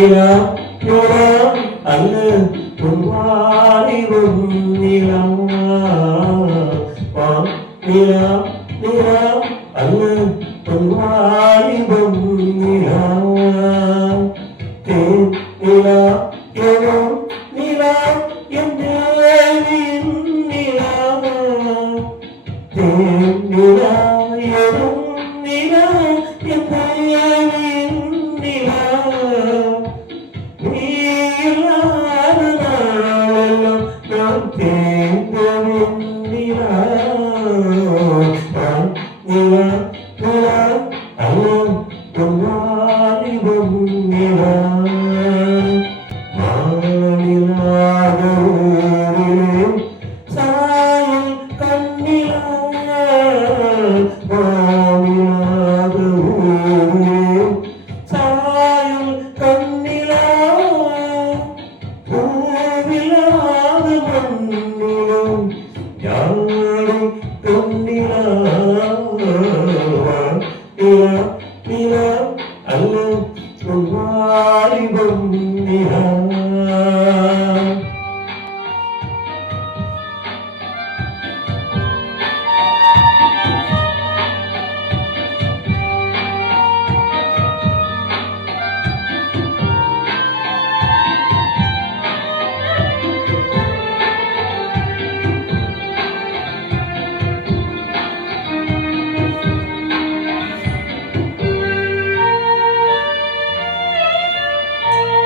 봅니다 표랑 않는 동화리 봅니다 왕이야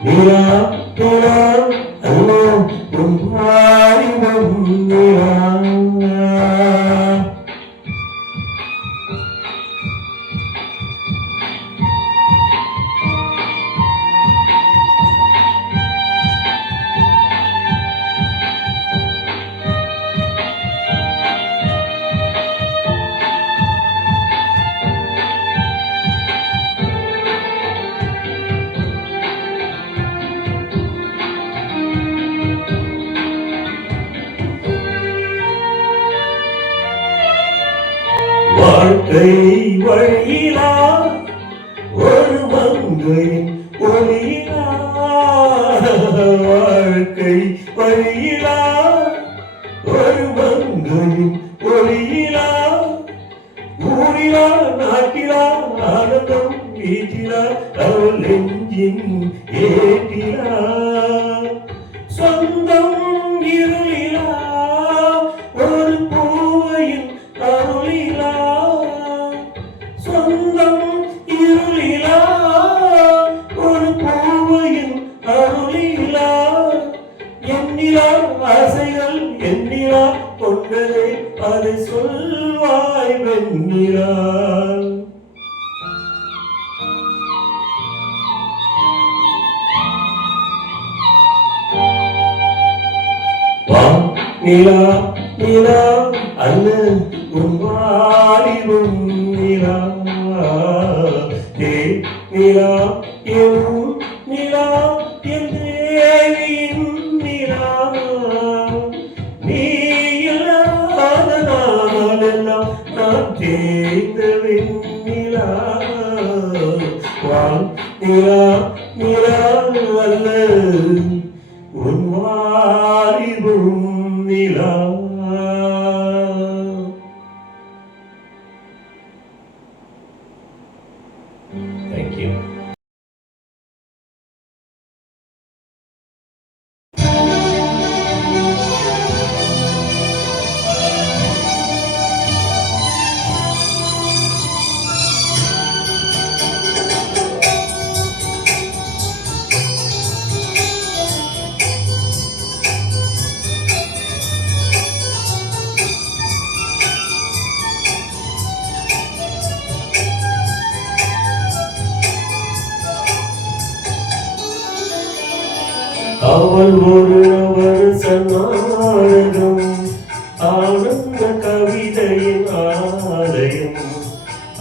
Tula, Tula, ஒளியிலா ஒரு மங்கையின் ஒளியிலா ஊரிலா நாட்டிலா ஆனந்தம் வீட்டிலா அவள் நெஞ்சின் ஏட்டிலா நிலா நிலா அல்ல உன் வாரிவும் Mila.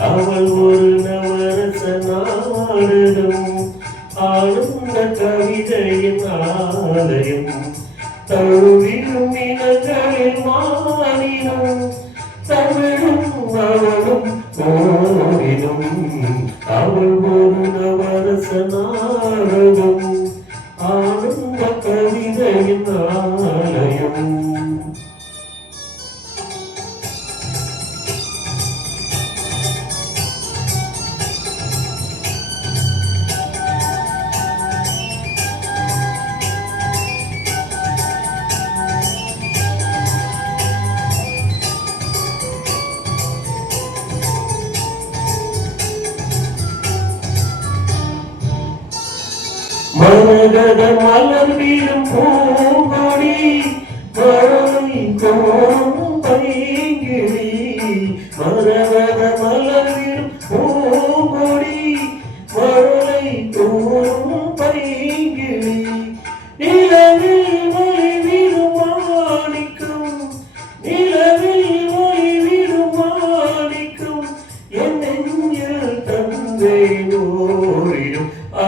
அவள் ஒரு நவரசனாடும் ஆளும் கவிதையின் ஆலயம் தழுவி மகத மலர் வீடும் பூங்கொடி மழை தோறும் பைங்கிழி மகத மலர் வீடும் பூங்கொடி மழை தோறும் பைங்கிழி நிலவில் மொழி வீடும் மாணிக்கும் நிலவில் மொழி வீடும் மாணிக்கும் என் நெஞ்சில் தந்தை ஓரிடும் ஆ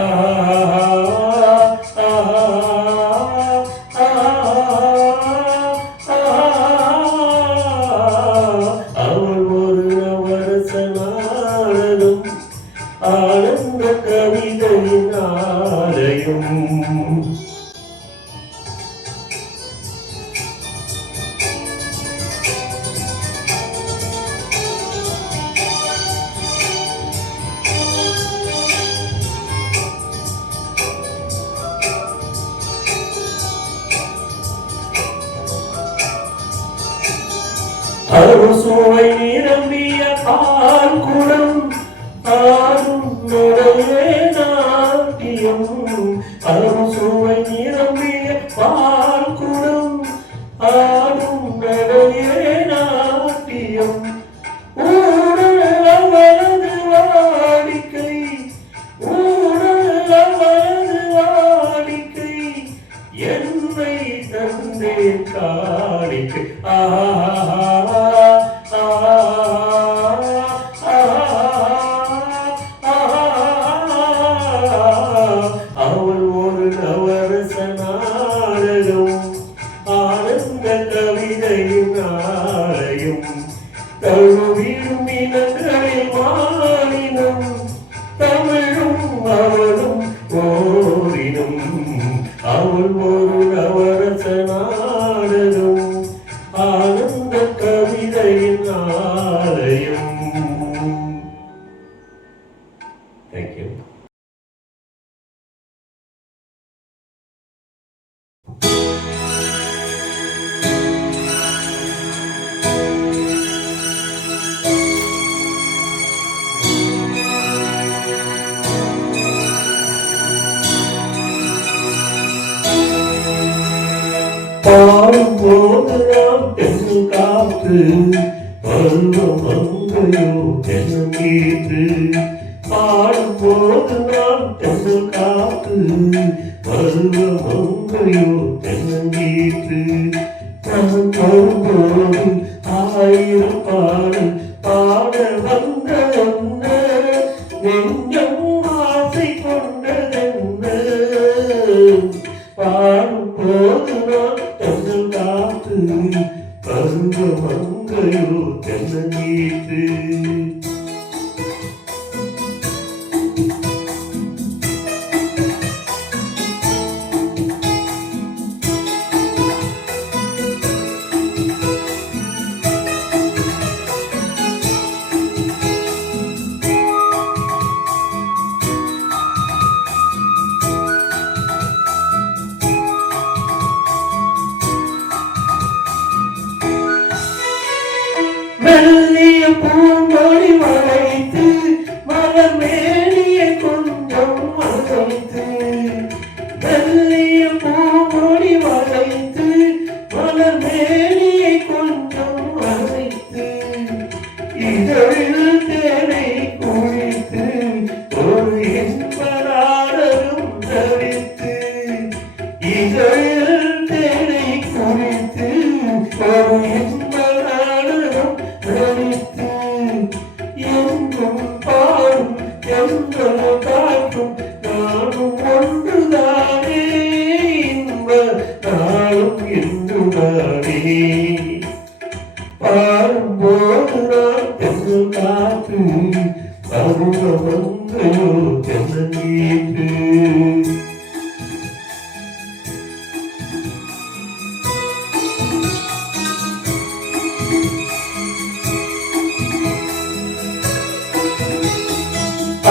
ആലയം താങ്ക് യു Oh, பறக்கும் காற்று பருவமங்கையோ தென்னீற்று பாடும் போது நான் தென்னல் காற்று பருவமங்கையோ தென்னீற்று நான் பருவம்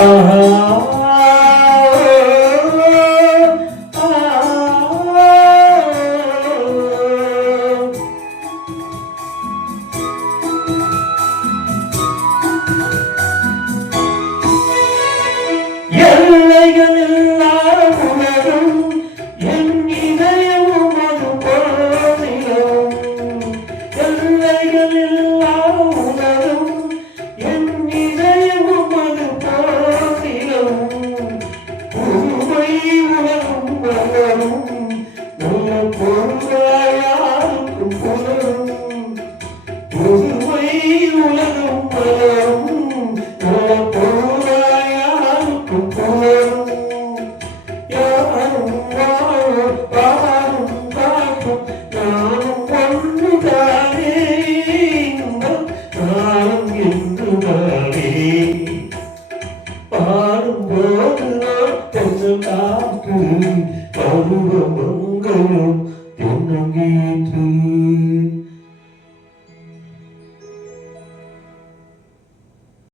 Oh.